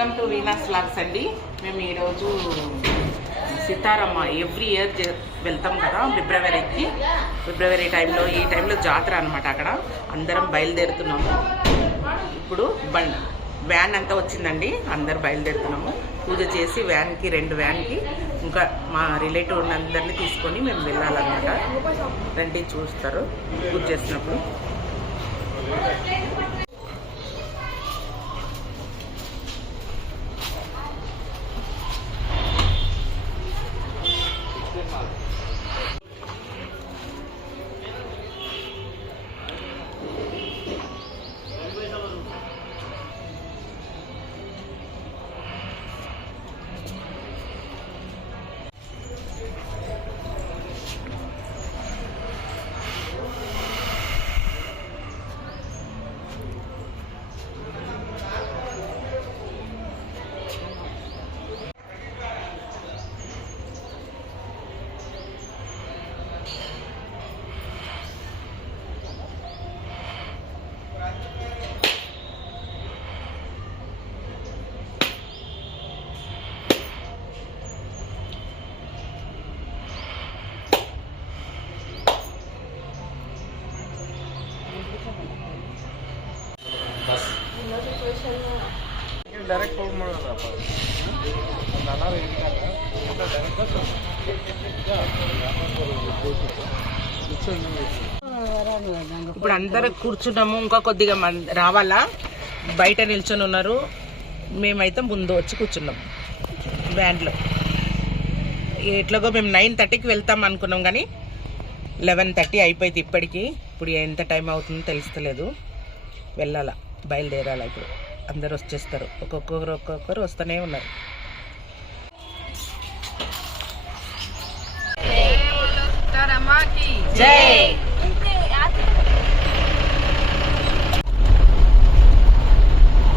Welcome to Veena's vlogs అండి. మేము ఈరోజు సీతారామ ఎవ్రీ ఇయర్ వెళ్తాం కదా ఫిబ్రవరి టైంలో, ఈ టైంలో జాతర అనమాట. అక్కడ అందరం బయలుదేరుతున్నాము. ఇప్పుడు వ్యాన్ అంతా వచ్చిందండి, అందరు బయలుదేరుతున్నాము. పూజ చేసి వ్యాన్కి 2 వ్యాన్కి ఇంకా మా రిలేటివ్ అందరినీ తీసుకొని మేము వెళ్ళాలన్నమాట. రండి చూస్తారు పూజ చేసినప్పుడు. डायरेक्ट ఇప్పుడు అందరూ కూర్చున్నాము. ఇంకా కొద్దిగా మంది రావాలా, బయట నిల్చొని ఉన్నారు. మేమైతే ముందు వచ్చి కూర్చున్నాం వ్యాన్లో. ఎట్లాగో మేము 9:30కి వెళ్తాం అనుకున్నాం, కానీ 11:30 అయిపోయింది ఇప్పటికీ. ఇప్పుడు ఎంత టైం అవుతుందో తెలుస్తలేదు. వెళ్ళాలా, బయలుదేరాలా. ఇప్పుడు అందరు వచ్చేస్తారు, ఒక్కొక్కరు వస్తూనే ఉన్నారు.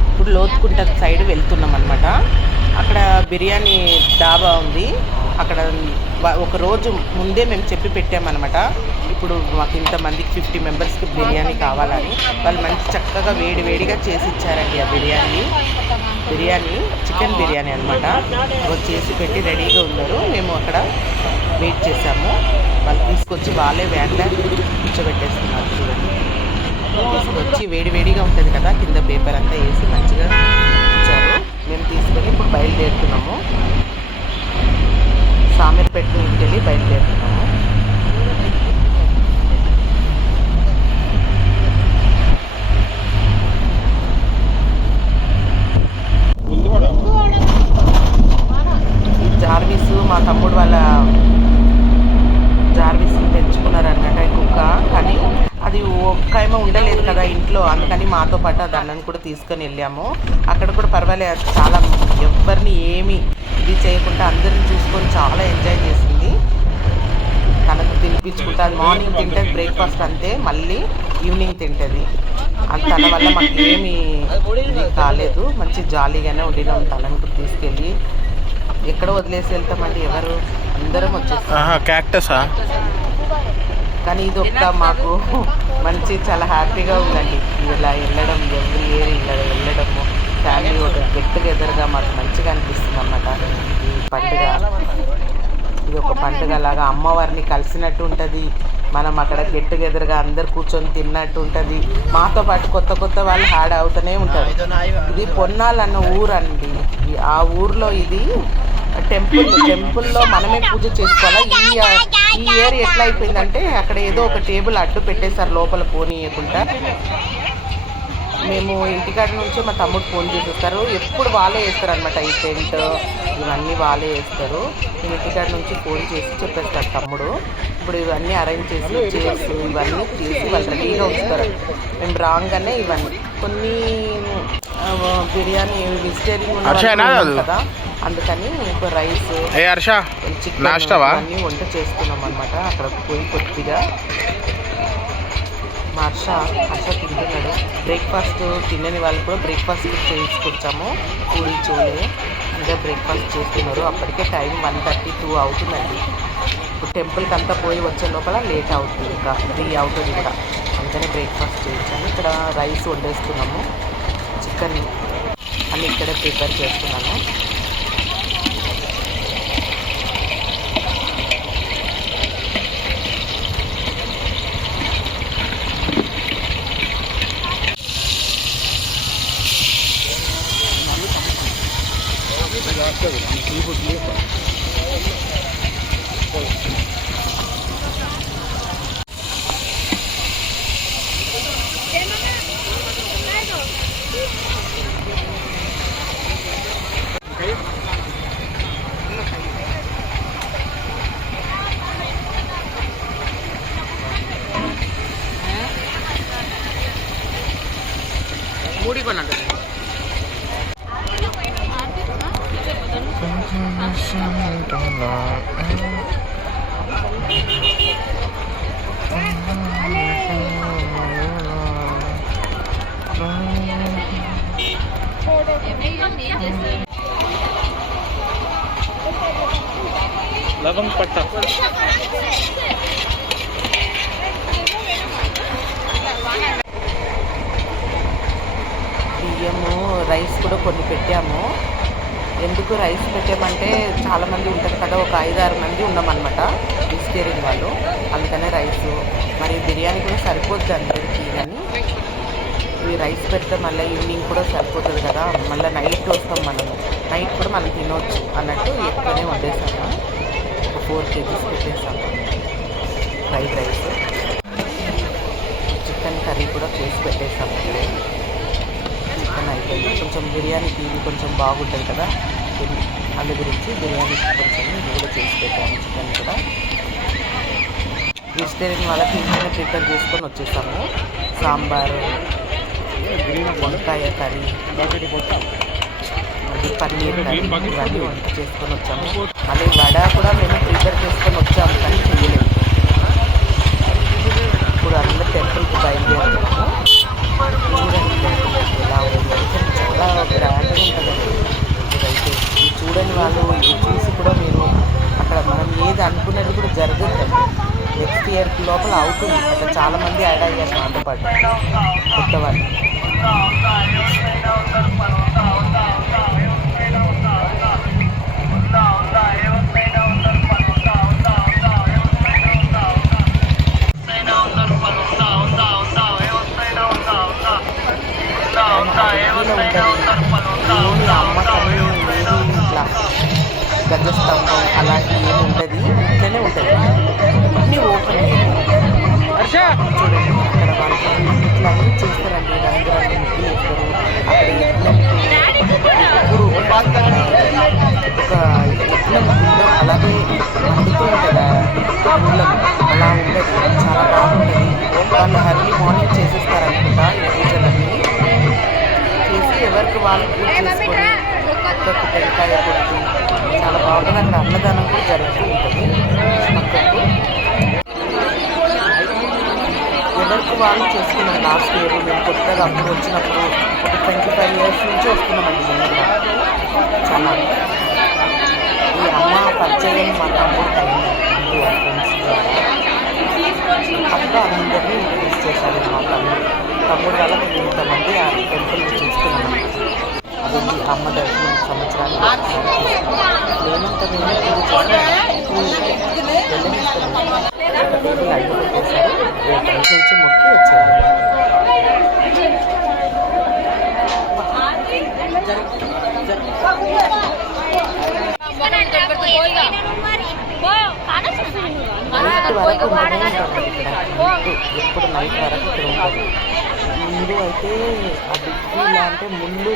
ఇప్పుడు లోతుకుంట సైడ్ వెళ్తున్నాం అనమాట. అక్కడ బిర్యానీ డాబా ఉంది. అక్కడ ఒక రోజు ముందే మేము చెప్పి పెట్టామన్నమాట. ఇప్పుడు మాకు ఇంతమందికి 50 మెంబర్స్కి బిర్యానీ కావాలని వాళ్ళు మంచి చక్కగా వేడిగా చేసి ఇచ్చారండి. ఆ బిర్యానీ చికెన్ బిర్యానీ అనమాట. చేసి పెట్టి రెడీగా ఉన్నారు. మేము అక్కడ వెయిట్ చేసాము. వాళ్ళు తీసుకొచ్చి వాళ్ళే వ్యాన్లో కూర్చోబెట్టేస్తున్నారు. చూడండి, తీసుకొచ్చి వేడిగా ఉంటుంది కదా, కింద పేపర్ అంతా వేసి మంచిగా ఇచ్చారు. మేము తీసుకొని ఇప్పుడు బయలుదేరుతున్నాము. సామీర్పేట నుంచి వెళ్ళి బయలుదేరుతున్నాము. జార్విస్ మా తమ్ముడు వాళ్ళ జార్విస్ పెంచుకున్నారనమాట కుక్క. కానీ అది ఒక్కైమో ఉండలేదు కదా ఇంట్లో, అందుకని మాతో పాటు దాన్ని కూడా తీసుకొని వెళ్ళాము. అక్కడ కూడా పర్వాలేదు, చాలా ఎవరిని ఏమి ఇది చేయకుండా అందరిని చూసుకొని చాలా ఎంజాయ్ చేసింది. తనకు తినిపించుకుంటా, మార్నింగ్ తింటుంది బ్రేక్ఫాస్ట్ అంతే, మళ్ళీ ఈవినింగ్ తింటుంది. తన వల్ల మాకు ఏమి ఇది కాలేదు, మంచి జాలీగానే ఉండినాం. తనని కూడా తీసుకెళ్ళి ఎక్కడ వదిలేసి వెళ్తామండి, ఎవరు అందరం వచ్చేస్తాం. కానీ ఇది ఒక్క మాకు మంచి చాలా హ్యాపీగా ఉందండి. ఇలా వెళ్ళడం, ఎవ్రీ ఇయర్ ఇలా వెళ్ళడము ఫ్యామిలీ ఒక గెట్ టుగెదర్గా మాకు మంచిగా అనిపిస్తుంది అన్నమాట. ఈ పండుగ ఇది ఒక పండుగ లాగా అమ్మవారిని కలిసినట్టు ఉంటుంది. మనం అక్కడ గెట్ టుగెదర్గా అందరు కూర్చొని తిన్నట్టు ఉంటుంది. మాతో పాటు కొత్త వాళ్ళు హ్యాడ్ అవుతూనే ఉంటారు. ఇది పొన్నాల్ అన్న ఊరు అండి. ఆ ఊర్లో ఇది టెంపుల్లో మనమే పూజ చేసుకోవాలా. ఈ ఇయర్ ఎట్లా అయిపోయిందంటే అక్కడ ఏదో ఒక టేబుల్ అడ్డు పెట్టేశారు లోపల పోనీయకుండా. మేము ఇంటికాడ నుంచే మా తమ్ముడు ఫోన్ చేసేస్తారు. ఎప్పుడు వాళ్ళే వేస్తారు అనమాట. ఈ టెంట్ ఇవన్నీ వాళ్ళే వేస్తారు. మేము ఇంటికాడ నుంచి ఫోన్ చేసి చెప్పేస్తారు తమ్ముడు. ఇప్పుడు ఇవన్నీ అరేంజ్ చేసి ఇవన్నీ చేసి వాళ్ళు రెడీగా ఉంచుతారు. మేము రాగానే ఇవన్నీ కొన్ని బిర్యానీ వెజిటేరియన్ ఉన్న కదా, అందుకని ఇంకో రైస్ చికెన్ అన్నీ వంట చేసుకున్నాం అనమాట. అక్కడ పోయి కొద్దిగా మా హర్ష తింటున్నాడు. బ్రేక్ఫాస్ట్ తినని వాళ్ళు కూడా బ్రేక్ఫాస్ట్ చేసుకొచ్చాము. పూరి చోలే ఇంకా బ్రేక్ఫాస్ట్ చేస్తున్నారు. అప్పటికే టైం 1:32 అవుతుందండి. ఇప్పుడు టెంపుల్కి అంతా పోయి వచ్చే లోపల లేట్ అవుతుంది, ఇంకా 3 అవుతుంది కూడా. అందుకని బ్రేక్ఫాస్ట్ చేయించాము. ఇక్కడ రైస్ వండేస్తున్నాము. చికెన్ అన్నీ ఇక్కడే ప్రిపేర్ చేస్తున్నాను. మూడి కొనండి. లవంగ్ పట్ట బియ్యము రైస్ కూడా కొన్ని పెట్టాము. ఎందుకు రైస్ పెట్టామంటే చాలామంది ఉంటారు కదా, ఒక 5-6 మంది ఉన్నామన్నమాట వెజిటేరియన్ వాళ్ళు. అందుకనే రైసు మరి బిర్యానీ కూడా సరిపోద్ది అందరికీ. కానీ ఈ రైస్ పెడితే మళ్ళీ ఈవినింగ్ కూడా సరిపోతుంది కదా, మళ్ళీ నైట్ వస్తాం మనము, నైట్ కూడా మనం తినవచ్చు అన్నట్టు ఎక్కువనే వండేసాము. 4 kgs పెట్టేసాము ఫ్రైడ్ రైస్. చికెన్ కర్రీ కూడా చేసి పెట్టేసాము. చికెన్ అయిపోయింది. కొంచెం బిర్యానీ తీరి కొంచెం బాగుంటుంది కదా, అందు గురించి బిర్యానీ కొంచెం ఇది కూడా చేసి పెట్టాము. చికెన్ కూడా వెజిటేరియన్ వాళ్ళకి ఇంట్లోనే ప్రిపేర్ చేసుకొని వచ్చేసాము. సాంబారు, వంకాయ కర్రీ, మళ్ళీ పన్నీర్ కర్రీ ఇవన్నీ వంట చేసుకొని వచ్చాము. మళ్ళీ వడ కూడా మేము ప్రిపేర్ చేసుకొని వచ్చాము, కానీ చేయలేదు. ఇప్పుడు అందరూ టెంపుల్కి బయలుదేరుతున్నాము. చూడండి టెంపుల్ ఎలా ఉంది, చాలా గ్రాండ్గా ఉంటుందండి. ఇదైతే ఇది చూడని వాళ్ళు ఇది చూసి కూడా మీరు అక్కడ మనం ఏది అనుకున్నది కూడా జరుగుతుంది. నెక్స్ట్ ఇయర్ లోపల అవుతుంది. అక్కడ చాలామంది యాడ్ అయ్యారు మాతో పాటు కొత్త వాళ్ళు. ఇట్లా గజస్తంభం అలాంటి ఏమి ఉంటుంది, ఇట్లనే ఉంటుంది. అన్నీ ఓపెన్ చూడండి. అక్కడ వాళ్ళు ఇట్లా అన్నీ చేస్తారండి. రంగురంగు ముగ్గులు వేస్తారు. అక్కడ యజ్ఞం ఇప్పుడు ఒక యజ్ఞం గుండం అలాగే మండుతూ ఉంటుంది. గుండం అలా ఉంటుంది, చాలా బాగుంటుంది. వాళ్ళు ఎర్లీ మార్నింగ్ చేసేస్తారనుకుంటా ఈ పూజలన్నీ చేసి ఎవరికి వాళ్ళు పూజ చేసుకొని ఒక్కొక్క టెంకాయ కొట్టి చాలా బాగుంటుంది. అక్కడ అన్నదానం కూడా జరుగుతూ ఉంటుంది. పక్కకు ఎవరికి వాళ్ళు చేసుకున్నాం. లాస్ట్ ఇయర్ మేము కొత్తగా అప్పుడు వచ్చినప్పుడు ఒక 25 years నుంచి వస్తున్నామండి. మేము కూడా చాలా ఈ అమ్మ పరిచయం మా తమ్ముడు ఫ్రెండ్స్ అప్పుడు అందరినీ ఇంట్రడ్యూస్ చేశారు. మా తమ్ముడు వల్ల మేము ఇంతమంది ఆ టెంపుల్ని చూసుకున్నాము. అది అమ్మ దర్శనం సంవత్సరానికి మేమంత మేమే పూజ వెళ్ళిస్తాము. టేబుల్ అడ్డు పెట్టేశారు. రేపు నుంచి మొక్కి వచ్చారు. నైట్ వరకు ఉండనే ఉంటారు ఇక్కడ. ఎప్పుడు నైట్ వరకు ఇక్కడ ఉంటారు. ముందు అయితే ఆ డిగ్రీలా అంటే ముళ్ళు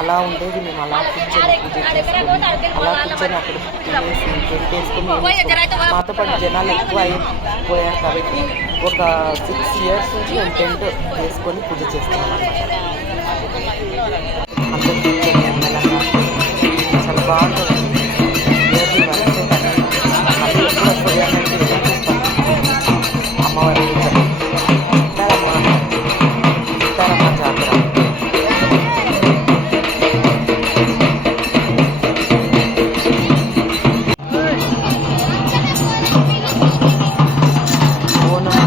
అలా ఉండేది. మేము అలా కూర్చొని పూజ చేసుకొని అలా కూర్చొని అక్కడ తినేసి టెంట్ వేసుకొని మాతో పాటు జనాలు ఎక్కువ అయిపోయారు కాబట్టి ఒక 6 years నుంచి మేము టెంట్ వేసుకొని పూజ చేస్తున్నాం అన్నమాట. అందరూ కూర్చొని ఎమ్మెల్యేగా చాలా బాగుంటుంది. ఇయర్లీ వన్స్ అది ఎప్పుడు వస్తుంది అన్నట్టు ఎదురు చూస్తాం. అమ్మవారి సీతారామ జాతర ఓనం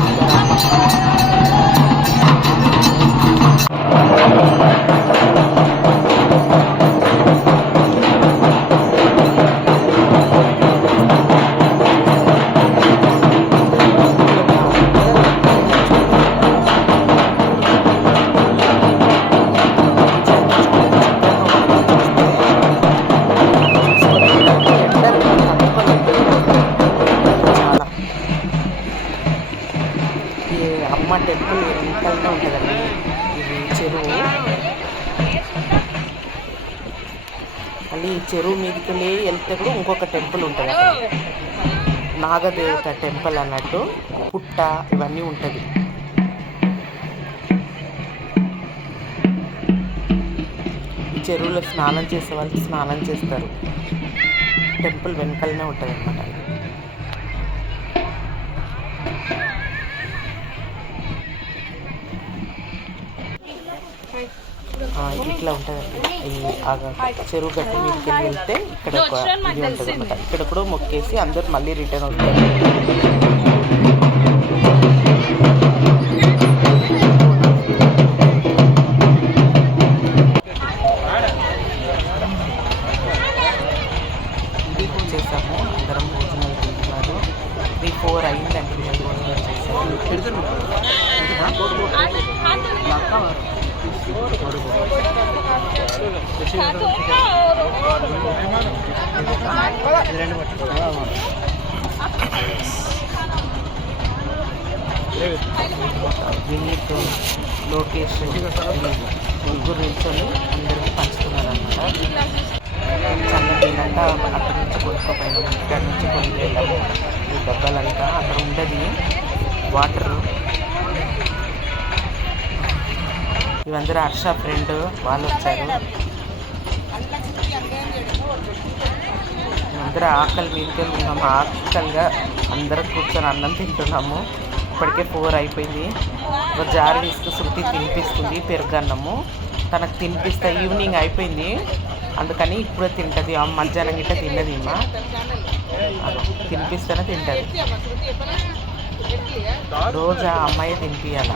మళ్ళీ ఈ చెరువు మీదకి వెళ్తే కూడా ఇంకొక టెంపుల్ ఉంటుంది అక్కడ. నాగదేవత టెంపుల్ అన్నట్టు, పుట్ట ఇవన్నీ ఉంటుంది. ఈ చెరువులో స్నానం చేసే వాళ్ళు స్నానం చేస్తారు. టెంపుల్ వెనకాలనే ఉంటుంది అన్నమాట. ఇట్లా ఉంటుందండి. ఈ చెరువు గట్టి మీదకి వెళ్తే ఇక్కడ ఒక ఇది ఉంటుంది అనమాట. ఇక్కడ కూడా మొక్కేసి అందరూ మళ్ళీ రిటర్న్ అవుతారు. చేసాము, అందరం భోజనాలు తింటున్నారు. 3-4 అయిందండి మేము భోజనాలు చేసాము. వినీత్, లోకేష్ ముగ్గురు నిల్చొని అందరికీ పంచుతున్నారు అన్నమాట. చల్లటిల్లంతా అక్కడి నుంచి కొనుక్కోపోయినాము, ఇక్కడ నుంచి కొన్ని వెళ్ళాము. ఈ డబ్బాలంతా అక్కడ ఉండదు వాటర్. ఇవందరూ హర్ష ఫ్రెండ్ వాళ్ళు వచ్చారు. మేమందరూ ఆకలి మీదకి ఉన్నాము. ఆకలిగా అందరం కూర్చొని అన్నం తింటున్నాము. ఇప్పటికే 4 అయిపోయింది. ఒక జారి తీసుకు శృతి తినిపిస్తుంది పెరుగన్నము. తనకు తినిపిస్తే ఈవినింగ్ అయిపోయింది, అందుకని ఇప్పుడే తింటుంది. మధ్యాహ్నం గిట్ట తిన్నది అమ్మ, అది తినిపిస్తేనే తింటుంది. రోజు ఆ అమ్మాయి తినిపించాల.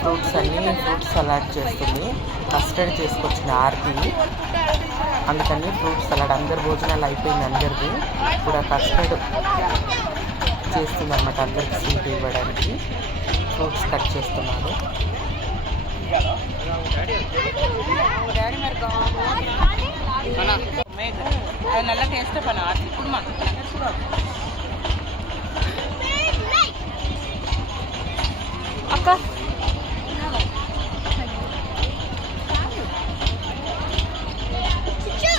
ఫ్రూట్స్ అన్నీ ఫ్రూట్ సలాడ్ చేస్తుంది. కస్టర్డ్ చేసుకొచ్చిన ఆర్తి, అందుకని ఫ్రూట్ సలాడ్. అందరు భోజనాలు అయిపోయింది అందరిది. ఇప్పుడు ఆ కస్టర్డ్ చేస్తుంది అన్నమాట, అందరికి స్వీట్ ఇవ్వడానికి. ఫ్రూట్స్ కట్ చేస్తున్నారు. నల్ల టేస్ట్ పని ఇప్పుడు అక్క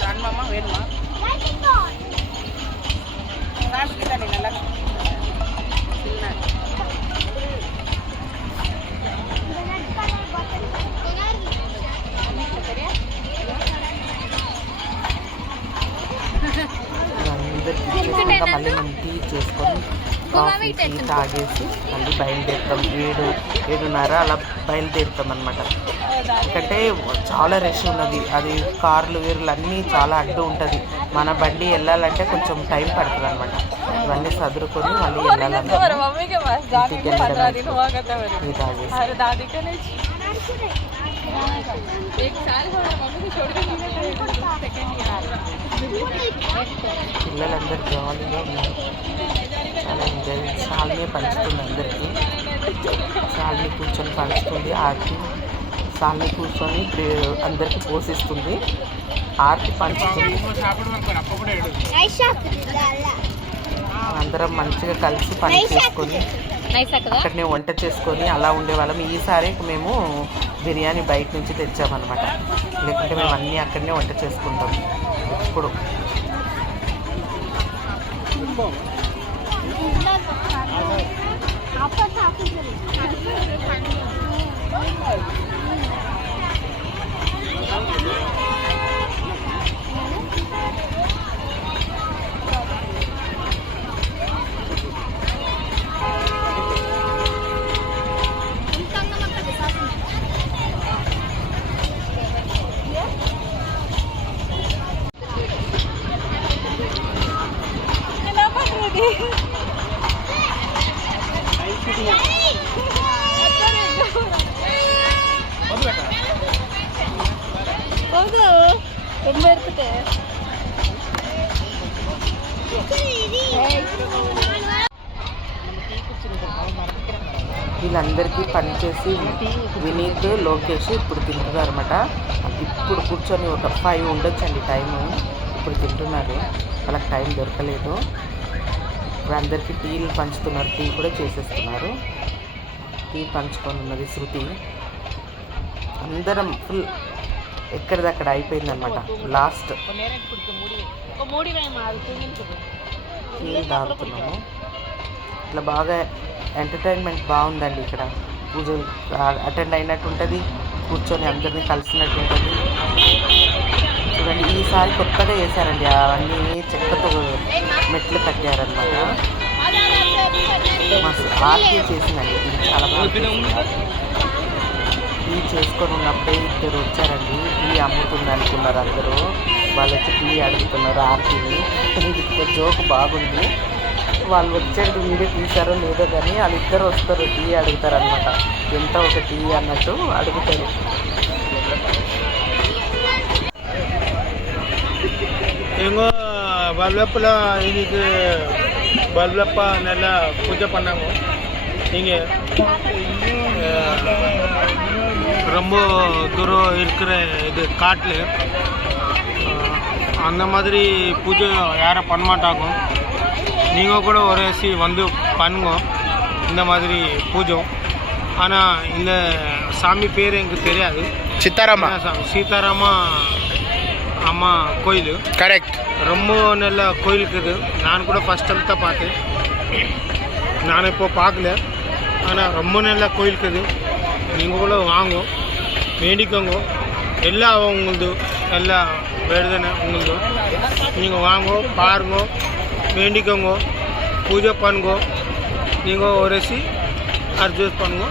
రామ్మా వేణుమా నల్ల మళ్ళీ మనం టీ చేసుకొని కాఫీ టీ తాగేసి మళ్ళీ బయలుదేరుతాం. 7-7:30 అలా బయలుదేరుతాం అనమాట. ఎందుకంటే చాలా రష్ ఉన్నది, అది కార్లు వీర్లు అన్నీ చాలా అడ్డు ఉంటుంది. మన బండి వెళ్ళాలంటే కొంచెం టైం పడుతుంది అనమాట. ఇవన్నీ సదురుకొని మళ్ళీ వెళ్ళాలన్నమాట. టీ తాగేసి పిల్లలందరూ జాలీగా ఉన్నారు, చాలా ఎంజాయ్. సాల్ని పంచుతుంది అందరికీ. సాల్ని కూర్చొని పంచుతుంది. ఆర్తి సాల్ని కూర్చొని అందరికీ పోషిస్తుంది. ఆర్తి పంచుతుంది. అందరం మంచిగా కలిసి పని చేసుకొని అక్కడనే వంట చేసుకొని అలా ఉండేవాళ్ళం. ఈసారి మేము బిర్యానీ బయట నుంచి తెచ్చామన్నమాట. లేకుంటే మేము అన్నీ అక్కడనే వంట చేసుకుంటాం ఇప్పుడు. వీళ్ళందరికీ పనిచేసి వినీత్, లోకేష్ ఇప్పుడు తింటున్నారు అనమాట. ఇప్పుడు కూర్చొని ఒక 5 ఉండొచ్చండి టైము. ఇప్పుడు తింటున్నారు, వాళ్ళకి టైం దొరకలేదు. ఇప్పుడు అందరికీ టీలు పంచుతున్నారు, టీ కూడా చేసేస్తున్నారు. టీ పంచుకొని ఉన్నది శృతి. అందరం ఫుల్ ఎక్కడిదక్కడ అయిపోయిందనమాట. లాస్ట్ టీలు తాగుతున్నాము. ఇట్లా బాగా ఎంటర్టైన్మెంట్ బాగుందండి. ఇక్కడ పూజలు అటెండ్ అయినట్టు ఉంటుంది, కూర్చొని అందరినీ కలిసినట్టు ఉంటుంది. చూడండి, ఈసారి కొత్తగా చేశారండి, అవన్నీ చెక్కతో మెట్లు కట్టారనమాట. మస్తు ఆర్తి చేసిందండి, ఇది చాలా బాగా. టీ చేసుకొని ఉన్నప్పుడే ఇద్దరు వచ్చారండి, టీ అమ్ముతుంది అనుకున్నారు అందరూ. వాళ్ళు వచ్చి టీ అడుగుతున్నారు ఆర్తిని. ఇది జోక్ బాగుంది. వాళ్ళు వచ్చేది వీడియో తీశారో లేదో కానీ వాళ్ళిద్దరు వస్తారు, టీ అడుగుతారు అనమాట. ఎంత ఒక టీ అన్నట్టు అడుగుతారు. எங்கோ வல்லப்பில் இன்னைக்கு வல்லப்பா நல்லா பூஜை பண்ணாங்க. நீங்கள் ரொம்ப தூரம் இருக்கிற இது காட்டில் அந்த மாதிரி பூஜை யாரும் பண்ண மாட்டாங்க. நீங்கள் கூட ஒரு வந்து பண்ணுங்க இந்த மாதிரி பூஜை. ஆனால் இந்த சாமி பேர் எனக்கு தெரியாது. சீதாராமா சீதாராமா அம்மா கோயில். கரெக்ட். ரொம்ப நல்ல கோயில் இருக்குது. நான் கூட ஃபஸ்ட் டைம் தான் பார்த்தேன், நான் இப்போ பார்க்கல. ஆனால் ரொம்ப நல்ல கோயில் இருக்குது. நீங்கள் கூட வாங்க, வேண்டிக்கோங்க. எல்லாம் உங்களது, எல்லாம் வேடுதனை உங்களது. நீங்கள் வாங்க, பாருங்க, வேண்டிக்கோங்க, பூஜை பண்ணுங்க. நீங்கள் ஒரு அட்ஜஸ்ட் பண்ணுங்க.